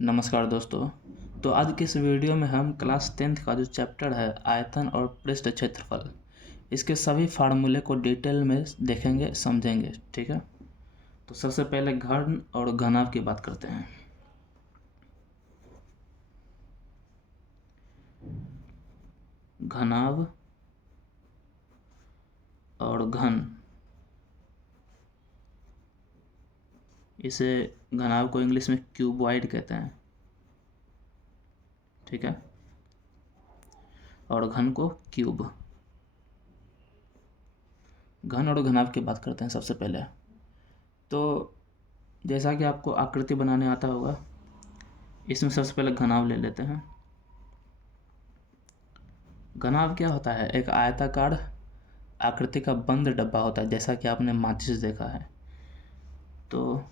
नमस्कार दोस्तों। तो आज के इस वीडियो में हम क्लास 10th का जो चैप्टर है आयतन और पृष्ठ क्षेत्रफल, इसके सभी फार्मूले को डिटेल में देखेंगे, समझेंगे। ठीक है, तो सबसे पहले घन और घनाभ की बात करते हैं। घनाभ और घन, इसे घनाभ को इंग्लिश में क्यूबॉइड कहते हैं। ठीक है, और घन को क्यूब। घन और घनाभ की बात करते हैं सबसे पहले। तो जैसा कि आपको आकृति बनाने आता होगा, इसमें सबसे पहले घनाभ ले लेते हैं। घनाभ क्या होता है? एक आयताकार आकृति का बंद डब्बा होता है, जैसा कि आपने माचिस देखा है। तो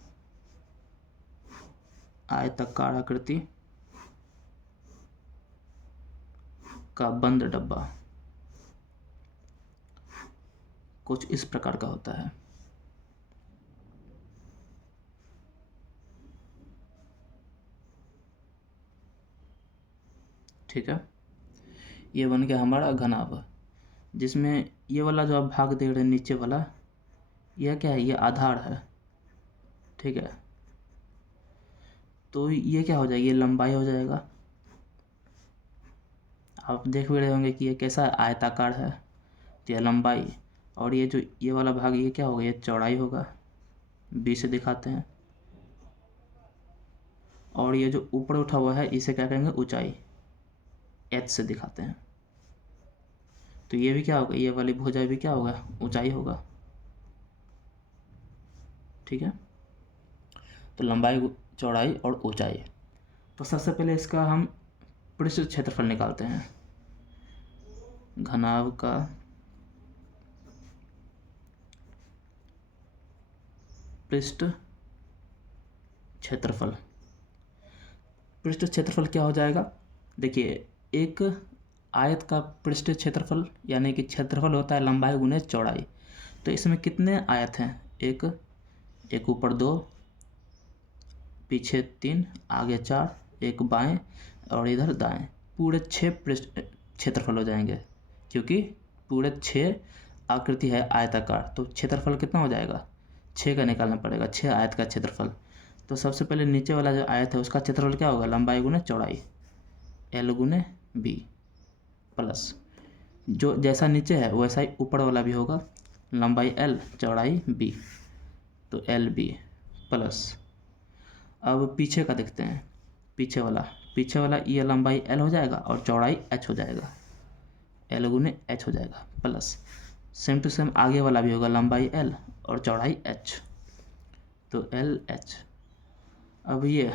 आयताकार आकृति का बंद डब्बा कुछ इस प्रकार का होता है। ठीक है, ये बन गया हमारा घनाभ, जिसमें ये वाला जो आप भाग देख रहे हैं नीचे वाला, यह क्या है? ये आधार है। ठीक है, तो ये क्या हो जाएगी? ये लंबाई हो जाएगा। आप देख भी रहे होंगे कि ये कैसा आयताकार है, तो यह लंबाई। और ये जो ये वाला भाग, ये क्या होगा? ये चौड़ाई होगा, बी से दिखाते हैं। और ये जो ऊपर उठा हुआ है, इसे क्या कहेंगे? ऊंचाई, एच से दिखाते हैं। तो ये भी क्या होगा? ये वाली भुजा भी क्या होगा? ऊंचाई होगा। ठीक है, तो लंबाई, चौड़ाई और ऊंचाई। तो सबसे पहले इसका हम पृष्ठ क्षेत्रफल निकालते हैं। घनाभ का पृष्ठ क्षेत्रफल। पृष्ठ क्षेत्रफल क्या हो जाएगा? देखिए, एक आयत का पृष्ठ क्षेत्रफल यानी कि क्षेत्रफल होता है लंबाई गुने चौड़ाई। तो इसमें कितने आयत हैं? एक ऊपर 2, पीछे 3, आगे 4, एक बाएं और इधर दाएं। पूरे 6 पृष्ठ क्षेत्रफल हो जाएंगे, क्योंकि पूरे 6 आकृति है आयताकार। तो क्षेत्रफल कितना हो जाएगा? 6 का निकालना पड़ेगा, 6 आयत का क्षेत्रफल। तो सबसे पहले नीचे वाला जो आयत है उसका क्षेत्रफल क्या होगा? लंबाई गुने चौड़ाई, एल गुने बी, प्लस जो जैसा नीचे है वैसा ही ऊपर वाला भी होगा, लंबाई एल चौड़ाई बी, तो एल बी प्लस। अब पीछे का देखते हैं। पीछे वाला ये लंबाई एल हो जाएगा और चौड़ाई एच हो जाएगा, एल गुने एच हो जाएगा, प्लस सेम टू सेम आगे वाला भी होगा, लंबाई एल और चौड़ाई एच, तो एल एच। अब ये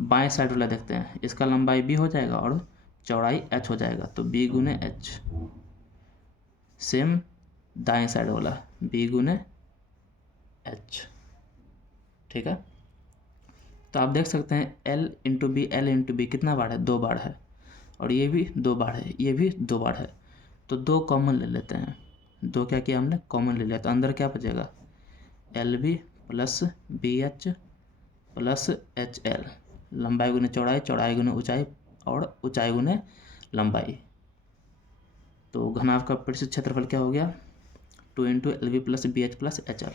बाएं साइड वाला देखते हैं, इसका लंबाई बी हो जाएगा और चौड़ाई एच हो जाएगा, तो बी गुने एच। सेम दाएं साइड वाला, बी गुने एच। ठीक है, तो आप देख सकते हैं एल इंटू बी कितना बार है? 2 बार है। और ये भी 2 बार है, ये भी 2 बार है। तो 2 कॉमन ले लेते हैं। 2 क्या किया हमने? कॉमन ले लिया। तो अंदर क्या बचेगा? L B plus B H plus H L, लंबाई गुने चौड़ाई, चौड़ाई गुने ऊंचाई और ऊंचाई गुने लंबाई। तो घनाभ का पृष्ठ क्षेत्रफल क्या हो गया? 2 into L B plus B H plus H L.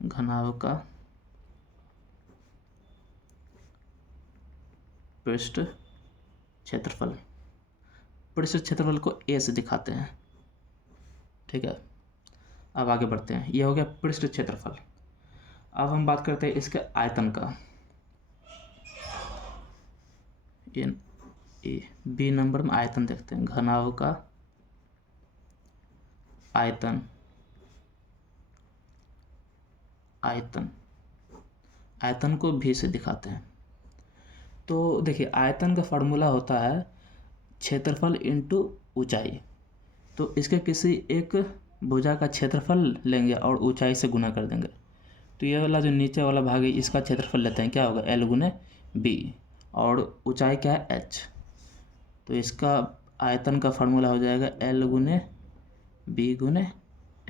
घनाभ का पृष्ठ क्षेत्रफल, पृष्ठ क्षेत्रफल को ए से दिखाते हैं। ठीक है, अब आगे बढ़ते हैं। ये हो गया पृष्ठ क्षेत्रफल। अब हम बात करते हैं इसके आयतन का। बी नंबर में आयतन देखते हैं। घनाभ का आयतन, आयतन को भी से दिखाते हैं। तो देखिए, आयतन का फॉर्मूला होता है क्षेत्रफल इंटू ऊंचाई। तो इसके किसी एक भुजा का क्षेत्रफल लेंगे और ऊंचाई से गुना कर देंगे। तो ये वाला जो नीचे वाला भाग है, इसका क्षेत्रफल लेते हैं, क्या होगा? एल गुने बी, और ऊंचाई क्या है? एच। तो इसका आयतन का फार्मूला हो जाएगा एल गुने बी गुने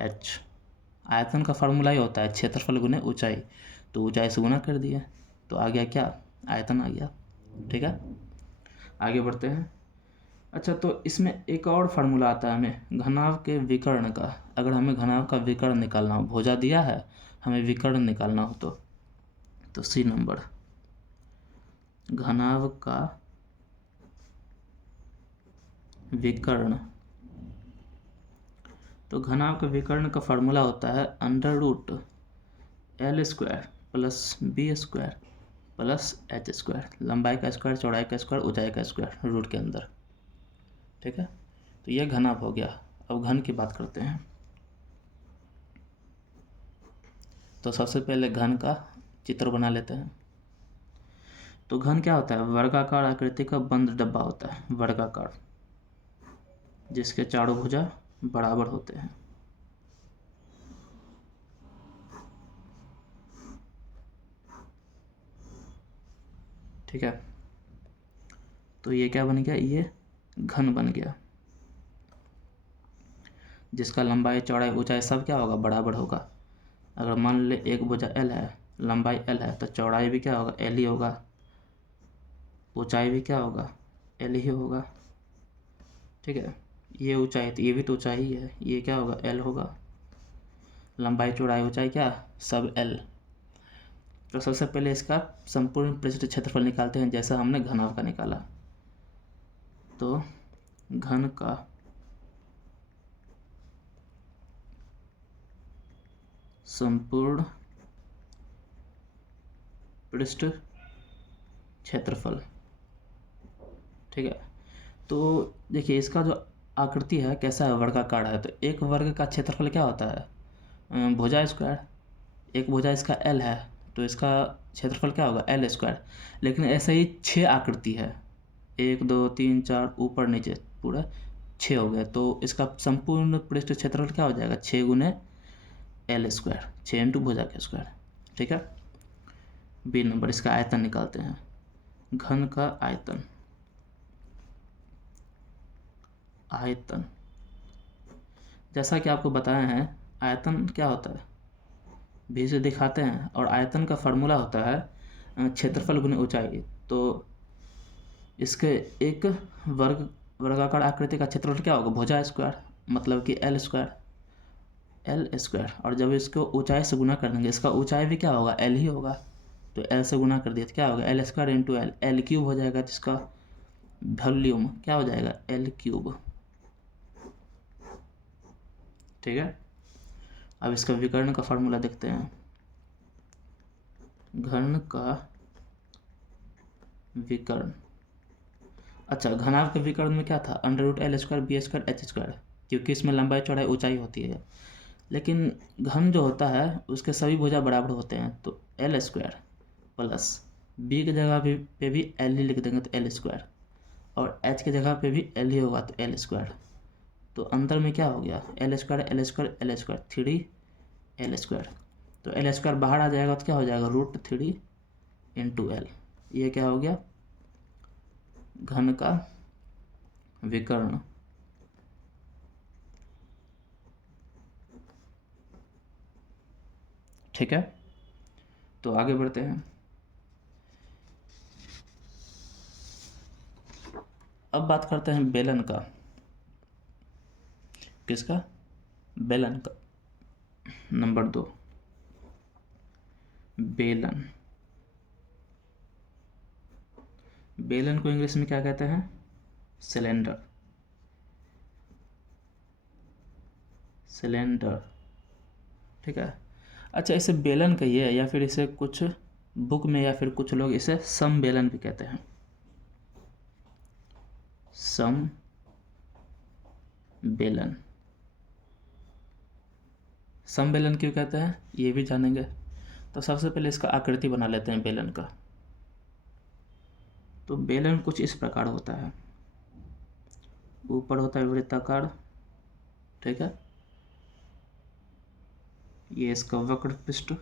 एच। आयतन का फार्मूला ही होता है क्षेत्रफल गुने ऊंचाई, तो ऊंचाई से गुना कर दिया। तो आ गया क्या? आयतन आ गया। ठीक है, आगे बढ़ते हैं। अच्छा, तो इसमें एक और फार्मूला आता है हमें घनाभ के विकर्ण का। अगर हमें घनाभ का विकर्ण निकालना हो, भुजा दिया है, हमें विकर्ण निकालना हो तो सी नंबर, घनाभ का विकर्ण। तो घनाभ के विकर्ण का फार्मूला होता है √L² plus B² plus H², लंबाई का स्क्वायर, चौड़ाई का स्क्वायर, ऊंचाई का स्क्वायर रूट के अंदर। ठीक है, तो यह घनाभ हो गया। अब घन की बात करते हैं। तो सबसे पहले घन का चित्र बना लेते हैं। तो घन क्या होता है? वर्गाकार आकृति का बंद डब्बा होता है, वर्गाकार, जिसके चारों भुजा बराबर होते हैं। ठीक है, तो ये क्या बन गया? ये घन बन गया, जिसका लंबाई, चौड़ाई, ऊंचाई सब क्या होगा? बराबर होगा। अगर मान ले एक भुजा L है, लंबाई L है, तो चौड़ाई भी क्या होगा? L ही होगा, ऊंचाई भी क्या होगा? L ही होगा। ठीक है, ये ऊंचाई, तो ये भी तो ऊंचाई है, ये क्या होगा? L होगा। लंबाई, चौड़ाई, ऊंचाई क्या? सब L। तो सबसे पहले इसका संपूर्ण पृष्ठ क्षेत्रफल निकालते हैं, जैसा हमने घनाभ का निकाला। तो घन का संपूर्ण पृष्ठ क्षेत्रफल। ठीक है, तो देखिए इसका जो आकृति है कैसा है? वर्गाकार है। तो एक वर्ग का क्षेत्रफल क्या होता है? भुजा स्क्वायर। एक भुजा इसका L है, तो इसका क्षेत्रफल क्या होगा? L²। लेकिन ऐसे ही 6 आकृति है, 1 2 3 4 ऊपर नीचे पूरा 6 हो गया। तो इसका संपूर्ण पृष्ठ क्षेत्रफल क्या हो जाएगा? 6 गुने L², 6 इंटू भुजा का स्क्वायर। ठीक है, बी नंबर। इसका आयतन निकालते हैं, घन का आयतन। आयतन जैसा कि आपको बताया है, आयतन क्या होता है भी से दिखाते हैं, और आयतन का फार्मूला होता है क्षेत्रफल गुने ऊंचाई। तो इसके एक वर्गाकार आकृति का क्षेत्रफल क्या होगा? भुजा स्क्वायर, मतलब कि L²। और जब इसको ऊंचाई से गुना कर देंगे, इसका ऊंचाई भी क्या होगा? L ही होगा। तो L से गुना कर दिया तो क्या होगा? L² इंटू L, L³ हो जाएगा, जिसका वॉल्यूम क्या हो जाएगा? L³। ठीक है, अब इसका विकर्ण का फार्मूला देखते हैं। घन का विकर्ण। अच्छा, घनाभ के विकर्ण में क्या था? √L² B² H², क्योंकि इसमें लंबाई, चौड़ाई, ऊंचाई होती है। लेकिन घन जो होता है उसके सभी भुजा बराबर होते हैं, तो L² प्लस B की जगह पे भी L ही लिख देंगे, तो L², और H की जगह पे भी L ही होगा, तो L²। तो अंतर में क्या हो गया? L² L² L², 3L²। तो L² बाहर आ जाएगा तो क्या हो जाएगा? √3 इंटू L। ये क्या हो गया? घन का विकर्ण। ठीक है, तो आगे बढ़ते हैं। अब बात करते हैं बेलन का। किसका? बेलन का। नंबर 2, बेलन। बेलन को इंग्लिश में क्या कहते हैं? सिलेंडर। सिलेंडर। ठीक है, अच्छा, इसे बेलन कहिए, या फिर इसे कुछ बुक में या फिर कुछ लोग इसे समबेलन भी कहते हैं। समबेलन। समबेलन क्यों कहते हैं ये भी जानेंगे। तो सबसे पहले इसका आकृति बना लेते हैं बेलन का। तो बेलन कुछ इस प्रकार होता है, ऊपर होता है वृत्ताकार। ठीक है, ये इसका वक्र पृष्ठ,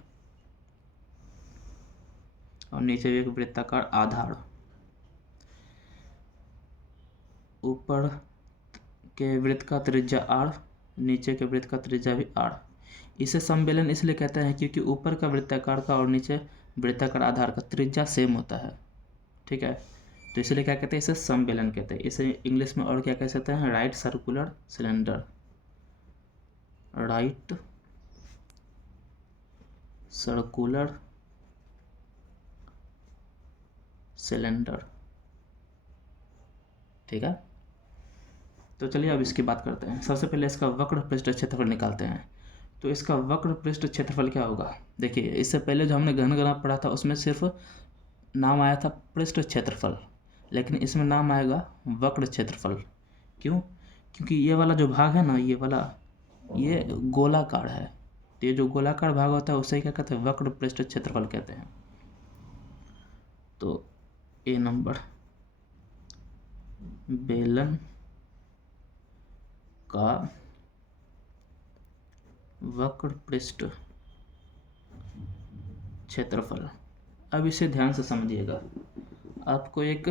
और नीचे भी एक वृत्ताकार आधार। ऊपर के वृत्त का त्रिज्या r, नीचे के वृत्त का त्रिज्या भी r। इसे समबेलन इसलिए कहते हैं क्योंकि ऊपर का वृत्ताकार का और नीचे वृत्ताकार आधार का त्रिज्या सेम होता है। ठीक है। तो इसलिए क्या कहते हैं, इसे सम बेलन कहते हैं। इसे इंग्लिश में और क्या कह सकते हैं, right circular cylinder, right circular cylinder, ठीक है। तो चलिए अब इसकी बात करते हैं। सबसे पहले इसका वक्र पृष्ठ क्षेत्रफल निकालते हैं। तो इसका वक्र पृष्ठ क्षेत्रफल क्या होगा, देखिए इससे पहले जो हमने घनगणना पढ़ा था उसमें सिर्फ नाम आया था पृष्ठ क्षेत्रफल, लेकिन इसमें नाम आएगा वक्र क्षेत्रफल। क्यों, क्योंकि ये वाला जो भाग है ना, ये वाला ये गोलाकार है। तो ये जो गोलाकार भाग होता है उसे क्या कहते हैं, वक्र पृष्ठ क्षेत्रफल कहते हैं। तो ए नंबर बेलन का वक्र पृष्ठ क्षेत्रफल। अब इसे ध्यान से समझिएगा, आपको एक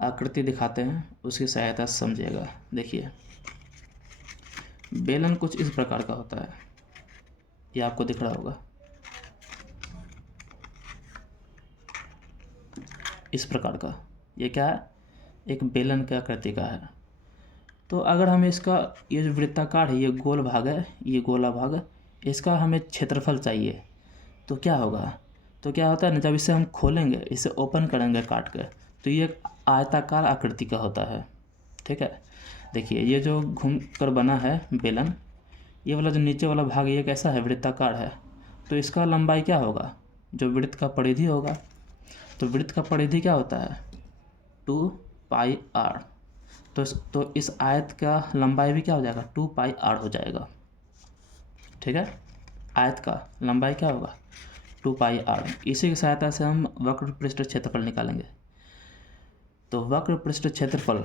आकृति दिखाते हैं, उसकी सहायता से समझिएगा। देखिए बेलन कुछ इस प्रकार का होता है, ये आपको दिख रहा होगा, इस प्रकार का। ये क्या है, एक बेलन की आकृति का है। तो अगर हमें इसका ये जो वृत्ताकार है, ये गोल भाग है, ये गोला भाग है, इसका हमें क्षेत्रफल चाहिए। तो क्या होगा, तो क्या होता है ना, जब इसे हम खोलेंगे, इसे ओपन करेंगे काट कर, तो ये एक आयताकार आकृति का होता है, ठीक है। देखिए ये जो घूम कर बना है बेलन, ये वाला जो नीचे वाला भाग ये कैसा है, वृत्ताकार है। तो इसका लंबाई क्या होगा, जो वृत्त का परिधि होगा। तो वृत्त का परिधि क्या होता है, 2πr। तो इस आयत का लंबाई भी क्या हो जाएगा, 2πr हो जाएगा, ठीक है। आयत का लंबाई क्या होगा, 2πr। इसी की सहायता से हम वक्र पृष्ठ क्षेत्रफल निकालेंगे। तो वक्र पृष्ठ क्षेत्रफल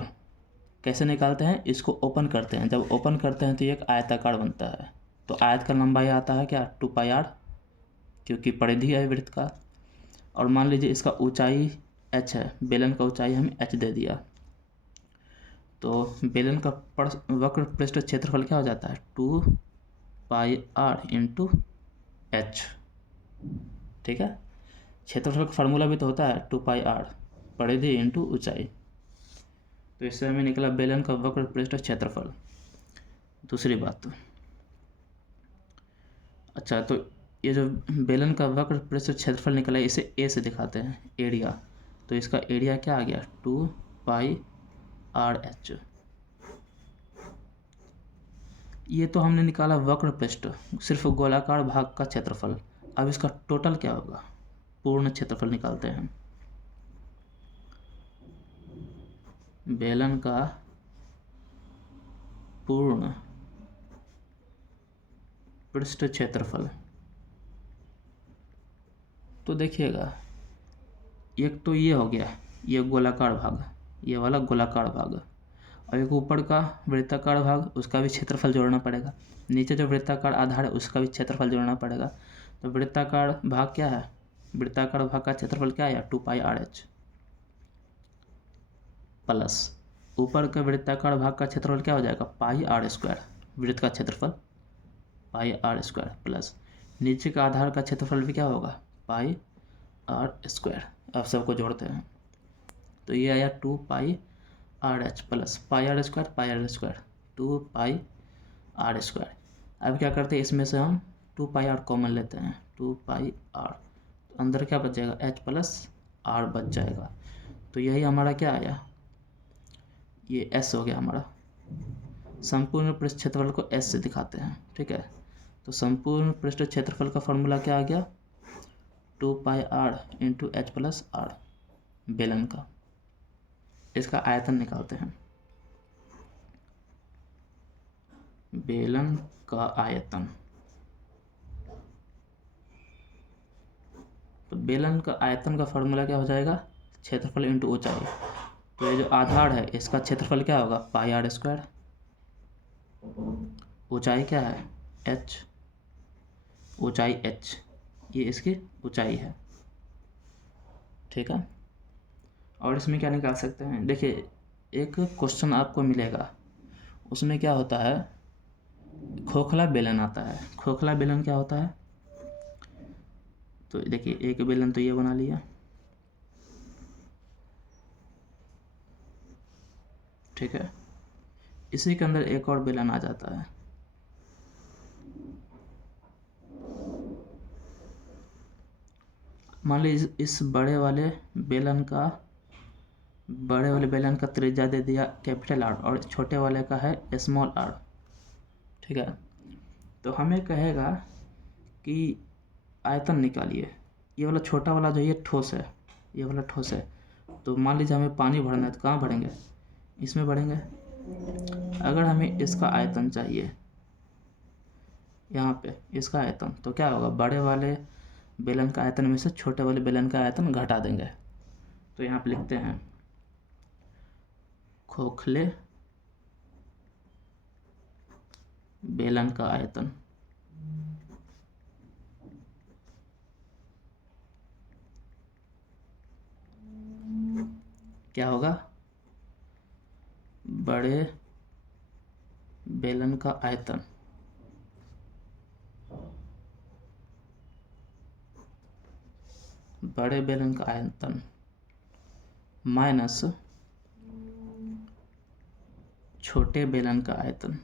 कैसे निकालते हैं, इसको ओपन करते हैं। जब ओपन करते हैं तो ये एक आयताकार बनता है। तो आयत का लंबाई आता है क्या, 2πr, क्योंकि परिधि है वृत्त का। और मान लीजिए इसका ऊंचाई h है, बेलन का ऊंचाई हमें h दे दिया। तो बेलन का वक्र पृष्ठ क्षेत्रफल क्या हो जाता है, 2πr इंटू h, ठीक है। क्षेत्रफल का फार्मूला भी तो होता है 2πr, परिधि इंटू ऊंचाई। तो इससे हमें निकला बेलन का वक्र पृष्ठ क्षेत्रफल। दूसरी बात, अच्छा तो ये जो बेलन का वक्र पृष्ठ क्षेत्रफल निकला है, इसे ए से दिखाते हैं, एरिया। तो इसका एरिया क्या आ गया, 2πrh। ये तो हमने निकाला वक्र पृष्ठ, सिर्फ गोलाकार भाग का क्षेत्रफल। अब इसका टोटल क्या होगा, पूर्ण क्षेत्रफल निकालते हैं। बेलन का पूर्ण पृष्ठ क्षेत्रफल। तो देखिएगा, एक तो ये हो गया, ये गोलाकार भाग, ये वाला गोलाकार भाग, और एक ऊपर का वृत्ताकार भाग, उसका भी क्षेत्रफल जोड़ना पड़ेगा। नीचे जो वृत्ताकार आधार है उसका भी क्षेत्रफल जोड़ना पड़ेगा। तो वृत्ताकार भाग क्या है, वृत्ताकार भाग का क्षेत्रफल क्या है, 2πrh, प्लस ऊपर का वृत्ताकार भाग का क्षेत्रफल क्या हो जाएगा, πr², वृत्त का क्षेत्रफल πr², प्लस नीचे का आधार का क्षेत्रफल भी क्या होगा, πr²। अब सबको जोड़ते हैं तो ये आया 2πrh प्लस πr², 2πr²। अब क्या करते हैं, इसमें से हम 2πr कॉमन लेते हैं, 2πr, अंदर क्या बच जाएगा, h प्लस r बच जाएगा। तो यही हमारा क्या आया, ये s हो गया हमारा। संपूर्ण पृष्ठ क्षेत्रफल को s से दिखाते हैं, ठीक है। तो संपूर्ण पृष्ठ क्षेत्रफल का फॉर्मूला क्या आ गया, 2πr into h plus r, बेलन का। इसका आयतन निकालते हैं, बेलन का आयतन। तो बेलन का आयतन का फॉर्मूला क्या हो जाएगा, क्षेत्रफल इंटू ऊंचाई। तो ये जो आधार है इसका क्षेत्रफल क्या होगा, πr², ऊंचाई क्या है, h, ऊंचाई h, ये इसकी ऊंचाई है, ठीक है। और इसमें क्या निकाल सकते हैं, देखिए एक क्वेश्चन आपको मिलेगा, उसमें क्या होता है, खोखला बेलन आता है। खोखला बेलन क्या होता है, तो देखिए एक बेलन तो ये बना लिया, ठीक है। इसी के अंदर एक और बेलन आ जाता है, मान लीजिए इस बड़े वाले बेलन का त्रिज्या दे दिया कैपिटल आर और छोटे वाले का है स्मॉल आर, ठीक है। तो हमें कहेगा कि आयतन निकालिए। ये वाला छोटा वाला जो ये ठोस है, ये वाला ठोस है, तो मान लीजिए हमें पानी भरना है तो कहाँ भरेंगे, इसमें भरेंगे। अगर हमें इसका आयतन चाहिए यहाँ पे, इसका आयतन, तो क्या होगा, बड़े वाले बेलन का आयतन में से छोटे वाले बेलन का आयतन घटा देंगे। तो यहाँ पे लिखते हैं खोखले बेलन का आयतन क्या होगा, बड़े बेलन का आयतन माइनस छोटे बेलन का आयतन।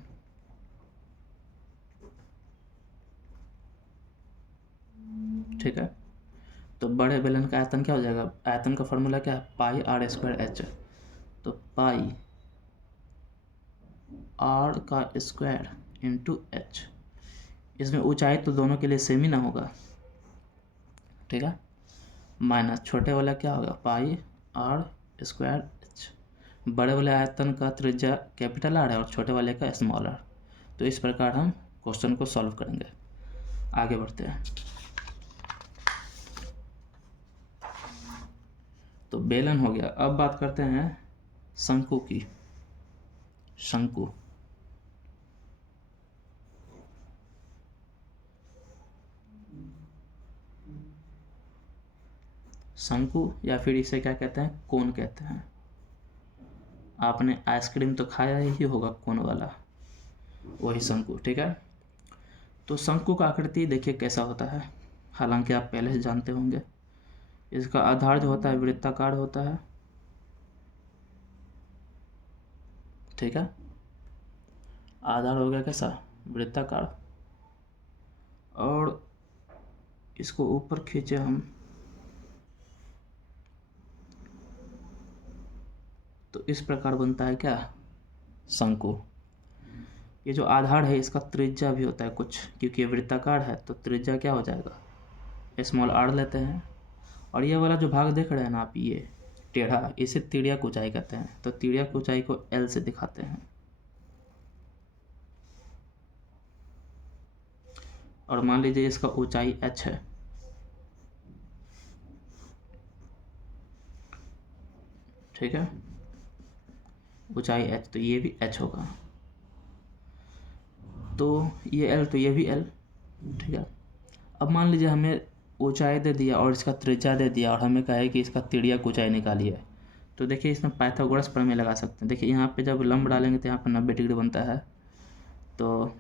ठीक है। तो बड़े बेलन का आयतन क्या हो जाएगा, आयतन का फॉर्मूला क्या है, पाई आर स्क्वायर एच। तो पाई आर का स्क्वायर इंटू एच। इसमें ऊंचाई तो दोनों के लिए सेम ही ना होगा, ठीक है। माइनस छोटे वाला क्या होगा, पाई आर स्क्वायर एच। बड़े वाले आयतन का त्रिज्या कैपिटल आर है और छोटे वाले का स्मॉल आर। तो इस प्रकार हम क्वेश्चन को सॉल्व करेंगे। आगे बढ़ते हैं। तो बेलन हो गया। अब बात करते हैं शंकु की। शंकु, शंकु या फिर इसे क्या कहते हैं, कोन कहते हैं। आपने आइसक्रीम तो खाया ही होगा कोन वाला, वही शंकु, ठीक है। तो शंकु का आकृति देखिए कैसा होता है, हालांकि आप पहले से जानते होंगे। इसका आधार जो होता है वृत्ताकार होता है, ठीक है। आधार हो गया कैसा, वृत्ताकार। और इसको ऊपर खींचे हम तो इस प्रकार बनता है क्या, शंकु। ये जो आधार है इसका त्रिज्या भी होता है कुछ, क्योंकि ये वृत्ताकार है तो त्रिज्या क्या हो जाएगा, स्मॉल आर लेते हैं। और ये वाला जो भाग देख रहे हैं ना आप, ये टेढ़ा, इसे तिर्यक ऊंचाई कहते हैं। तो तिर्यक ऊंचाई को एल से दिखाते हैं। और मान लीजिए इसका ऊंचाई एच है, ठीक है, ऊंचाई एच, तो ये भी एच होगा। तो ये एल, तो ये भी एल, ठीक है। अब मान लीजिए हमें ऊंचाई दे दिया और इसका त्रिज्या दे दिया और हमें कहा है कि इसका तिर्यक ऊंचाई निकालिए। तो देखिए इसमें पाइथागोरस प्रमेय लगा सकते हैं। देखिए यहाँ पे जब लंब डालेंगे तो यहाँ पर 90 डिग्री बनता है। तो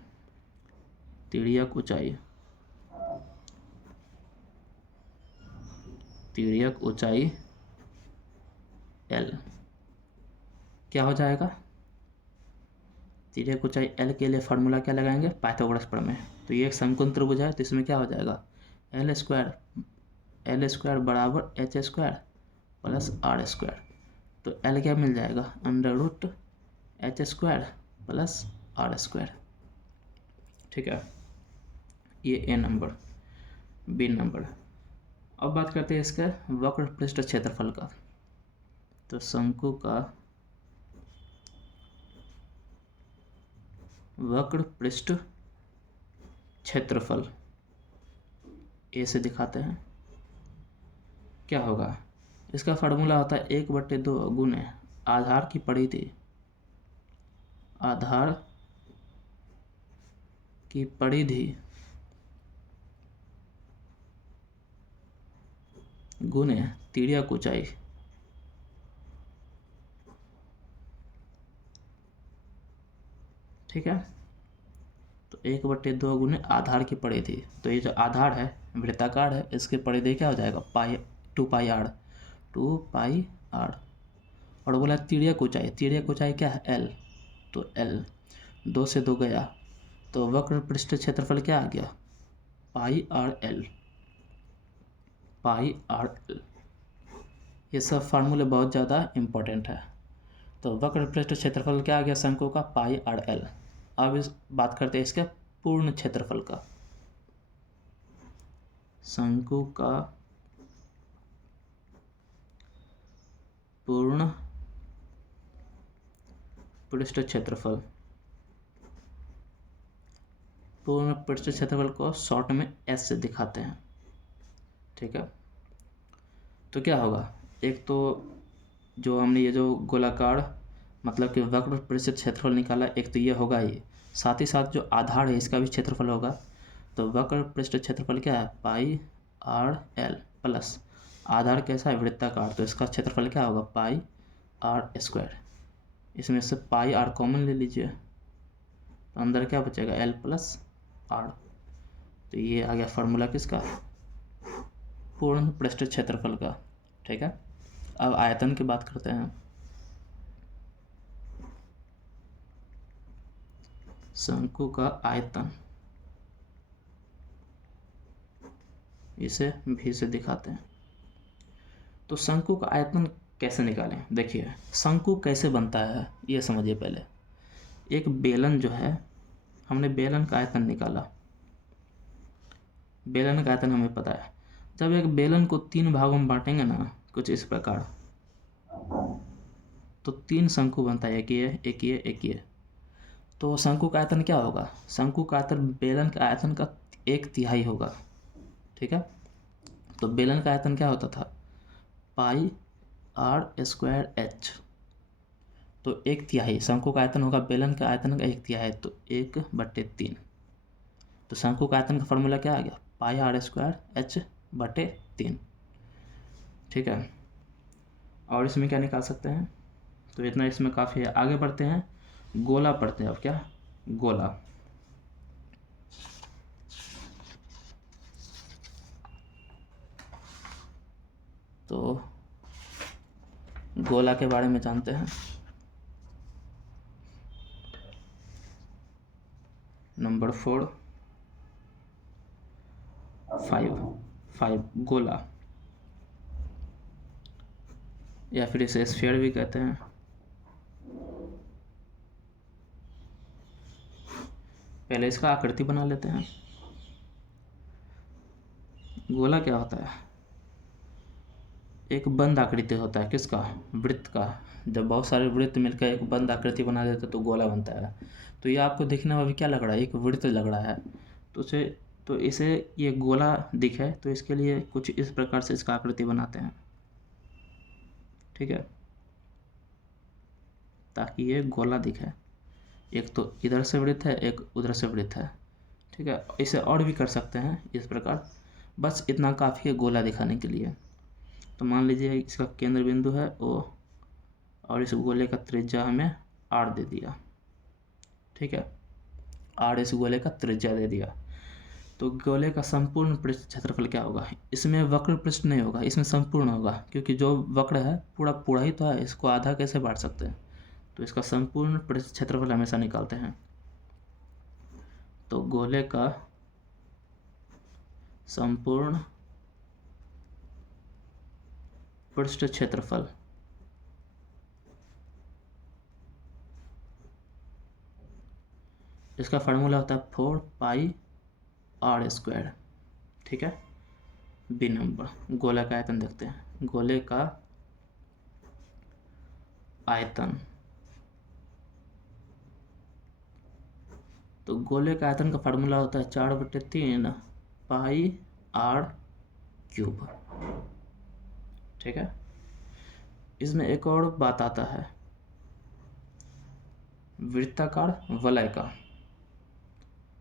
तिर्यक ऊंचाई एल क्या हो जाएगा, तिर्यक ऊंचाई एल के लिए फार्मूला क्या लगाएंगे, पाइथागोरस प्रमेय। तो ये एक समकोण त्रिभुज है, तो इसमें क्या हो जाएगा, एल स्क्वायर बराबर H square plus R square. तो एल क्या मिल जाएगा, under root H square plus R square, ठीक है। ये ए नंबर। B number. अब बात करते हैं इसके वक्र पृष्ठ क्षेत्रफल का। तो शंकु का वक्र पृष्ठ क्षेत्रफल ए से दिखाते हैं। क्या होगा, इसका फार्मूला होता है 1/2 गुने आधार की परिधि, आधार की परिधि गुने तिर्यक ऊंचाई, ठीक है। तो 1/2 गुने आधार की परिधि। तो ये जो आधार है वृत्ताकार है, इसकी परिधि क्या हो जाएगा, पाई 2 पाई आर और बोला तिर्यक ऊंचाई क्या है L, तो L 2 से 2 गया तो वक्र पृष्ठ क्षेत्रफल क्या आ गया पाई आर एल। ये सब फार्मूले बहुत ज़्यादा इम्पोर्टेंट है। तो वक्र पृष्ठ क्षेत्रफल क्या आ गया शंकु का पाई आर एल। अब इस बात करते हैं इसके पूर्ण क्षेत्रफल का। शंकु का पूर्ण पृष्ठ क्षेत्रफल, पूर्ण पृष्ठ क्षेत्रफल को शॉर्ट में S से दिखाते हैं, ठीक है। तो क्या होगा, एक तो जो हमने ये जो गोलाकार मतलब कि वक्र पृष्ठ क्षेत्रफल निकाला, एक तो ये होगा ही, साथ ही साथ जो आधार है इसका भी क्षेत्रफल होगा। तो वक्र पृष्ठ क्षेत्रफल क्या है पाई आर एल प्लस आधार कैसा है वृत्ताकार, तो इसका क्षेत्रफल क्या होगा पाई आर स्क्वायर। इसमें से पाई आर कॉमन ले लीजिए तो अंदर क्या बचेगा एल प्लस आर। तो ये आ गया फार्मूला किसका पूर्ण पृष्ठ क्षेत्रफल का, ठीक है। अब आयतन की बात करते हैं। शंकु का आयतन इसे भी से दिखाते हैं। तो शंकु का आयतन कैसे निकालें, देखिए शंकु कैसे बनता है ये समझिए। पहले एक बेलन जो है, हमने बेलन का आयतन निकाला। बेलन का आयतन हमें पता है, जब एक बेलन को 3 भागों में बांटेंगे ना कुछ इस प्रकार, तो 3 शंकु बनता है, एक ये एक ये एक ये। तो शंकु का आयतन क्या होगा, शंकु का आयतन बेलन के आयतन का 1/3 होगा, ठीक है। तो बेलन का आयतन क्या होता था पाई आर स्क्वायर एच। तो 1/3 शंकु का आयतन होगा बेलन का आयतन का 1/3, तो 1/3। तो शंकु का आयतन का फॉर्मूला क्या आ गया पाई आर स्क्वायर H/3, ठीक है। और इसमें क्या निकाल सकते हैं, तो इतना इसमें काफ़ी है। आगे बढ़ते हैं, गोला पढ़ते हैं। अब क्या गोला, तो गोला के बारे में जानते हैं। नंबर 4 5 गोला, या फिर इसे स्फीयर भी कहते हैं। पहले इसका आकृति बना लेते हैं। गोला क्या होता है, एक बंद आकृति होता है, किसका वृत्त का। जब बहुत सारे वृत्त मिलकर एक बंद आकृति बना देते तो गोला बनता है। तो ये आपको दिखने में अभी क्या लग रहा है, एक वृत्त लग रहा है। तो इसे ये गोला दिखे तो इसके लिए कुछ इस प्रकार से इसका आकृति बनाते हैं, ठीक है, ताकि ये गोला दिखे। एक तो इधर से वृत्त है, एक उधर से वृत्त है, ठीक है। इसे और भी कर सकते हैं इस प्रकार, बस इतना काफ़ी है गोला दिखाने के लिए। तो मान लीजिए इसका केंद्र बिंदु है O और इस गोले का त्रिज्या हमें R दे दिया, ठीक है। R इस गोले का त्रिज्या दे दिया। तो गोले का संपूर्ण पृष्ठ क्षेत्रफल क्या होगा, इसमें वक्र पृष्ठ नहीं होगा, इसमें संपूर्ण होगा, क्योंकि जो वक्र है पूरा पूरा ही तो है, इसको आधा कैसे बांट सकते हैं। तो इसका संपूर्ण पृष्ठ क्षेत्रफल हमेशा निकालते हैं। तो गोले का संपूर्ण पृष्ठ क्षेत्रफल इसका फार्मूला होता है 4 पाई आर स्क्वायर, ठीक है। बी नंबर गोला का आयतन देखते हैं। गोले का आयतन, तो गोले का आयतन का फार्मूला होता है 4/3 पाई आर क्यूब, ठीक है। इसमें एक और बात आता है, वृत्ताकार वलय का,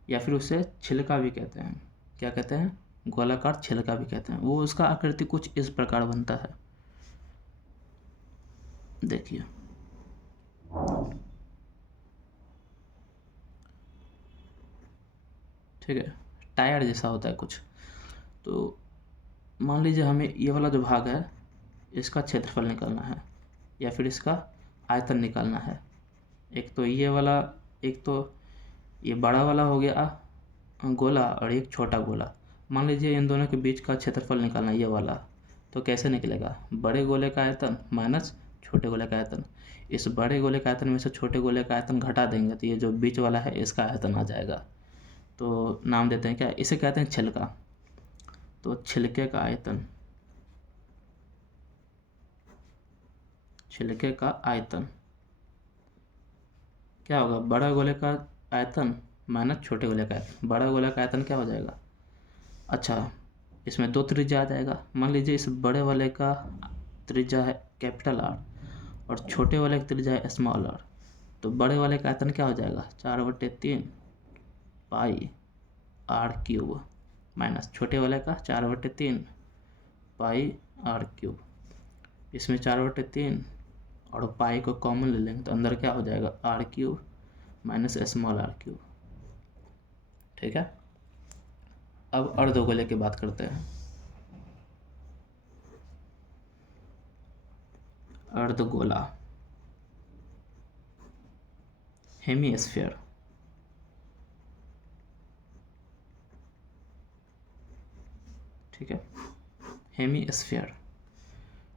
या फिर उसे छिलका भी कहते हैं। क्या कहते हैं, गोलाकार छिलका भी कहते हैं। वो उसका आकृति कुछ इस प्रकार बनता है, देखिए। ठीक है, टायर जैसा होता है कुछ। तो मान लीजिए हमें ये वाला जो भाग है इसका क्षेत्रफल निकालना है, या फिर इसका आयतन निकालना है। एक तो ये वाला, एक तो ये बड़ा वाला हो गया गोला और एक छोटा गोला। मान लीजिए इन दोनों के बीच का क्षेत्रफल निकालना ये वाला, तो कैसे निकलेगा? बड़े गोले का आयतन माइनस छोटे गोले का आयतन। इस बड़े गोले का आयतन में से छोटे गोले का आयतन घटा देंगे तो ये जो बीच वाला है इसका आयतन आ जाएगा। तो नाम देते हैं क्या, इसे कहते हैं छिलका। तो छिलके का आयतन, छिलके का आयतन क्या होगा? बड़ा गोले का आयतन माइनस छोटे गोले का आयतन। बड़ा गोले का आयतन क्या हो जाएगा? अच्छा, इसमें दो त्रिज्या आ जाएगा। मान लीजिए इस बड़े वाले का त्रिज्या है कैपिटल आर और छोटे वाले का त्रिज्या है स्मॉल आर। तो बड़े वाले का आयतन क्या हो जाएगा? 4/3 पाई आर क्यूब माइनस छोटे वाले का 4/3 पाई आर क्यूब। इसमें 4/3 और पाई को कॉमन ले लेंगे तो अंदर क्या हो जाएगा? R cube minus small R cube. ठीक है। अब अर्धगोले की बात करते हैं। अर्धगोला, हेमीस्फीयर। ठीक है, हेमीस्फीयर।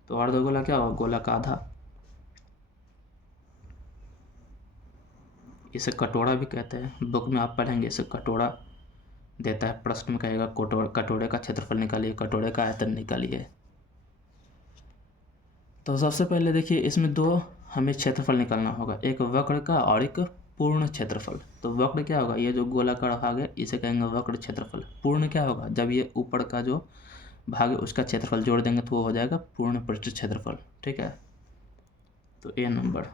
तो अर्धगोला क्या होगा? गोला का आधा। इसे कटोरा भी कहते हैं, बुक में आप पढ़ेंगे इसे कटोरा देता है। प्रश्न में कहेगा कटोरे का क्षेत्रफल निकालिए, कटोरे का आयतन निकालिए। तो सबसे पहले देखिए इसमें दो हमें क्षेत्रफल निकालना होगा, एक वक्र का और एक पूर्ण क्षेत्रफल। तो वक्र क्या होगा? ये जो गोलाकार भाग है इसे कहेंगे वक्र क्षेत्रफल। पूर्ण क्या होगा? जब ये ऊपर का जो भाग है उसका क्षेत्रफल जोड़ देंगे तो वो हो जाएगा पूर्ण पृष्ठ क्षेत्रफल। ठीक है। तो ए नंबर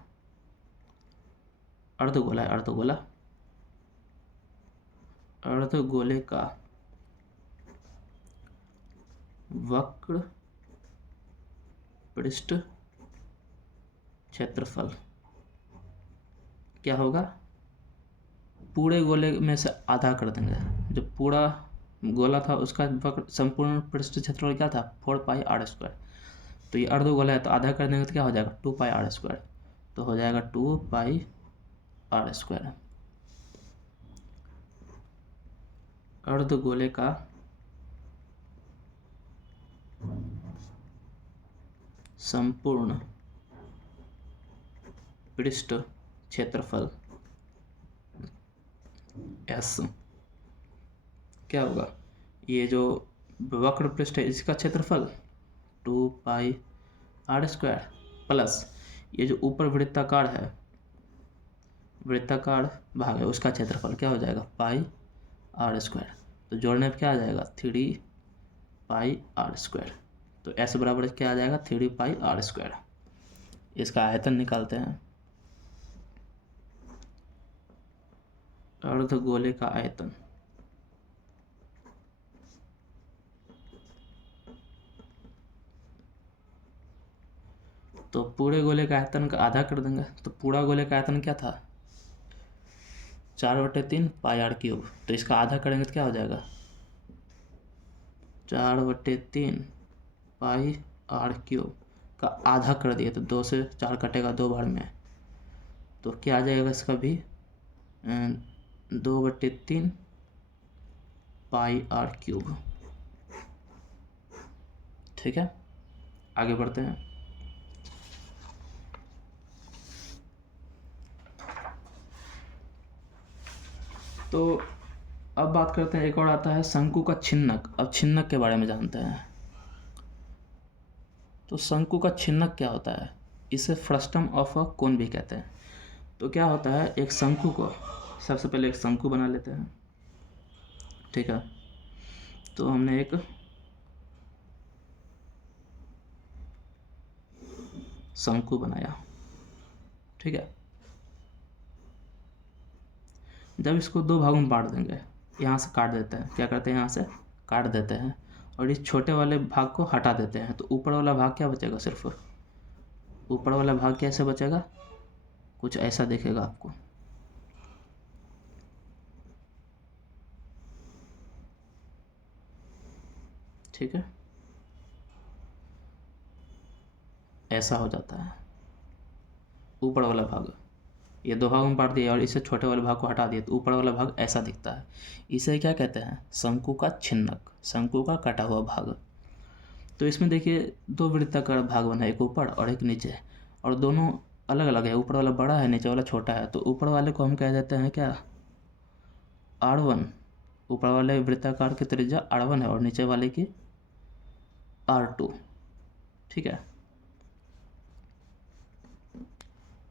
अर्धगोला है। अर्धगोला, अर्धगोले का वक्र पृष्ठ क्षेत्रफल क्या होगा? पूरे गोले में से आधा कर देंगे। जो पूरा गोला था उसका वक्र संपूर्ण पृष्ठ क्षेत्रफल क्या था? 4πr²। तो ये अर्धगोला है तो आधा कर देंगे तो क्या हो जाएगा? 2πr²। तो हो जाएगा 2πr²। अर्धगोले का संपूर्ण पृष्ठ क्षेत्रफल एस क्या होगा? ये जो वक्र पृष्ठ है इसका क्षेत्रफल 2πr² प्लस ये जो ऊपर वृत्ताकार है, वृत्ताकार भाग है उसका क्षेत्रफल क्या हो जाएगा? πr²। तो जोड़ने पर क्या आ जाएगा? 3πr²। तो s बराबर क्या आ जाएगा? 3πr²। इसका आयतन निकालते हैं। अर्धगोले का आयतन तो पूरे गोले का आयतन का आधा कर देंगे। तो पूरा गोले का आयतन क्या था? 4/3 πr³। तो इसका आधा करेंगे तो क्या हो जाएगा? 4/3 πr³ का आधा कर दिए तो 2 से 4 कटेगा 2 बार में। तो क्या आ जाएगा इसका भी? 2/3 πr³। ठीक है, आगे बढ़ते हैं। तो अब बात करते हैं, एक और आता है शंकु का छिन्नक। अब छिन्नक के बारे में जानते हैं। तो शंकु का छिन्नक क्या होता है? इसे फ्रस्टम ऑफ अ कोन भी कहते हैं। तो क्या होता है, एक शंकु को, सबसे पहले एक शंकु बना लेते हैं। ठीक है, तो हमने एक शंकु बनाया। ठीक है, जब इसको दो भागों में बांट देंगे, यहाँ से काट देते हैं, क्या करते हैं यहाँ से काट देते हैं और इस छोटे वाले भाग को हटा देते हैं। तो ऊपर वाला भाग क्या बचेगा? सिर्फ ऊपर वाला भाग कैसे बचेगा? कुछ ऐसा दिखेगा आपको। ठीक है, ऐसा हो जाता है। ऊपर वाला भाग, ये दो भाग में बांट दिया और इससे छोटे वाले भाग को हटा दिया तो ऊपर वाला भाग ऐसा दिखता है। इसे क्या कहते हैं? शंकु का छिन्नक, शंकु का कटा हुआ भाग। तो इसमें देखिए दो वृत्ताकार भाग बना है, एक ऊपर और एक नीचे, और दोनों अलग अलग है। ऊपर वाला बड़ा है, नीचे वाला छोटा है। तो ऊपर वाले को हम कह देते हैं क्या? R1। ऊपर वाले वृत्ताकार की त्रिज्या R1 है और नीचे वाले की R2। ठीक है,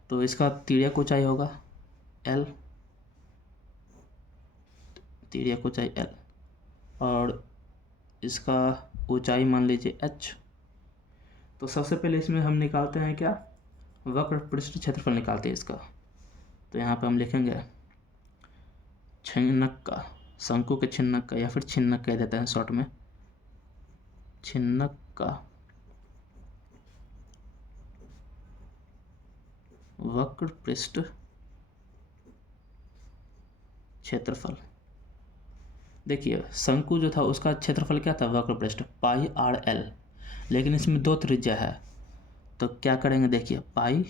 तो इसका तिर्यक ऊंचाई होगा L, तिर्यक ऊंचाई L, और इसका ऊंचाई मान लीजिए h। तो सबसे पहले इसमें हम निकालते हैं क्या? वक्र पृष्ठ क्षेत्रफल निकालते हैं इसका। तो यहाँ पे हम लिखेंगे छिन्नक का, शंकु के छिन्नक का, या फिर छिन्नक कह देते हैं शॉर्ट में, छिन्नक का वक्र पृष्ठ क्षेत्रफल। देखिए शंकु जो था उसका क्षेत्रफल क्या था? वक्र पृष्ठ पाई RL, लेकिन इसमें दो त्रिज्या है। तो क्या करेंगे? देखिए पाई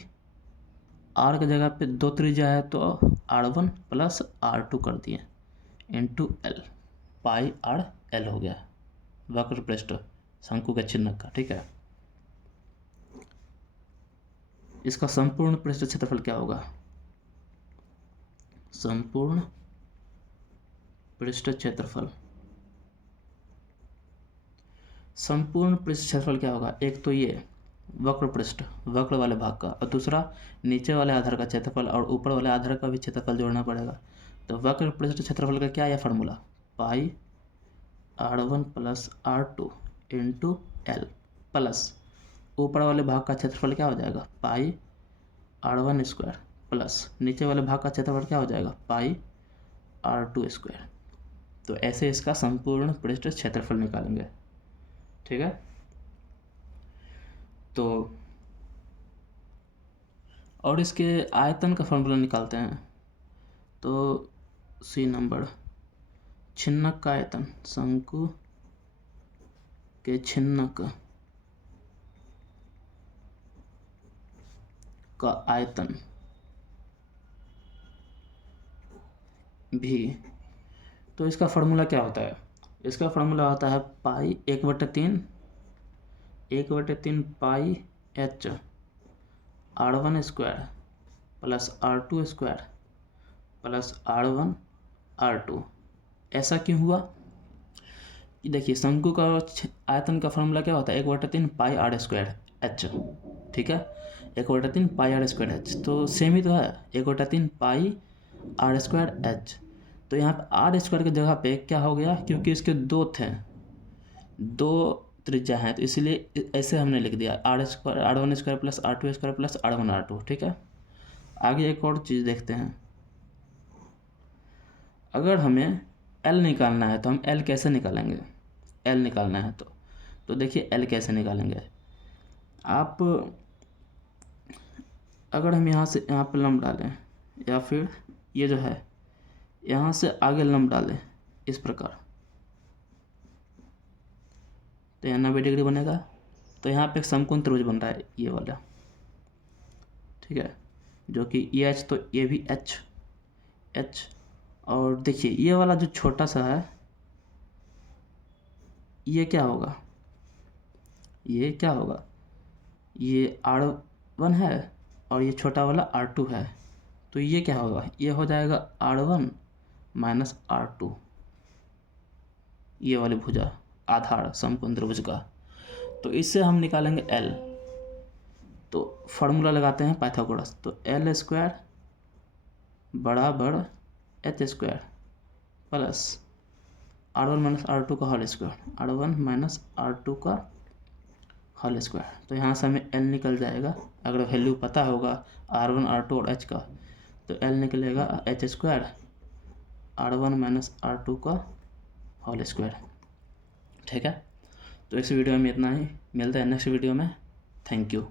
R की जगह पे दो त्रिज्या है तो R1 प्लस R2 कर दिए इंटू L, पाई RL हो गया वक्र पृष्ठ शंकु के छिन्नक का। ठीक है, इसका संपूर्ण पृष्ठ क्षेत्रफल क्या होगा? संपूर्ण पृष्ठ क्षेत्रफल, संपूर्ण पृष्ठ क्षेत्रफल क्या होगा? एक तो ये वक्र पृष्ठ, वक्र वाले भाग का, और दूसरा नीचे वाले आधार का क्षेत्रफल, और ऊपर वाले आधार का भी क्षेत्रफल जोड़ना पड़ेगा। तो वक्र पृष्ठ क्षेत्रफल का क्या है फार्मूला? पाई R1 plus R2 into L, plus ऊपर वाले भाग का क्षेत्रफल क्या हो जाएगा? पाई R1 स्क्वायर, प्लस नीचे वाले भाग का क्षेत्रफल क्या हो जाएगा? पाई R2 स्क्वायर। तो ऐसे इसका संपूर्ण पृष्ठ क्षेत्रफल निकालेंगे। ठीक है, तो और इसके आयतन का फॉर्मूला निकालते हैं। तो C नंबर छिन्नक का आयतन, शंकु के छिन्नक का आयतन भी, तो इसका फार्मूला क्या होता है? इसका फार्मूला होता है पाई 1/3 पाई H R1 square plus R2 square plus R1 R2। ऐसा क्यों हुआ? देखिए शंकु का आयतन का फार्मूला क्या होता है? 1/3 पाई R स्क्वायर H। ठीक है, 1/3 पाई R स्क्वायर H, तो सेम ही तो है, 1/3 पाई R स्क्वायर H। तो यहाँ पे R स्क्वायर की जगह पे क्या हो गया? क्योंकि इसके दो थे, दो त्रिज्या हैं, तो इसलिए ऐसे हमने लिख दिया R square R1 square plus R2 square plus R1 R2। ठीक है, आगे एक और चीज़ देखते हैं। अगर हमें L निकालना है तो हम L कैसे निकालेंगे? L निकालना है तो देखिए L कैसे निकालेंगे। आप अगर हम यहाँ से यहाँ पर लंब डालें, या फिर ये जो है यहाँ से आगे लंब डालें इस प्रकार, तो यहाँ 90 डिग्री बनेगा। तो यहाँ पे एक समकोण त्रिभुज बन रहा है ये वाला। ठीक है, जो कि ये H, तो ये भी H। और देखिए ये वाला जो छोटा सा है ये क्या होगा? ये क्या होगा? ये R1 है और ये छोटा वाला R2 है, तो ये क्या होगा? ये हो जाएगा R1 माइनस R2, ये वाली भुजा आधार समकोण त्रिभुज का। तो इससे हम निकालेंगे L। तो फार्मूला लगाते हैं पाइथागोरस। तो L स्क्वायर बराबर H square plus R1 minus R2 का whole square, R1 minus R2 का होल स्क्वायर। तो यहाँ से हमें L निकल जाएगा। अगर वैल्यू पता होगा R1 R2 और H का, तो L निकलेगा H square R1 minus R2 का होल स्क्वायर। ठीक है, तो इस वीडियो में इतना ही, मिलते हैं नेक्स्ट वीडियो में। Thank you.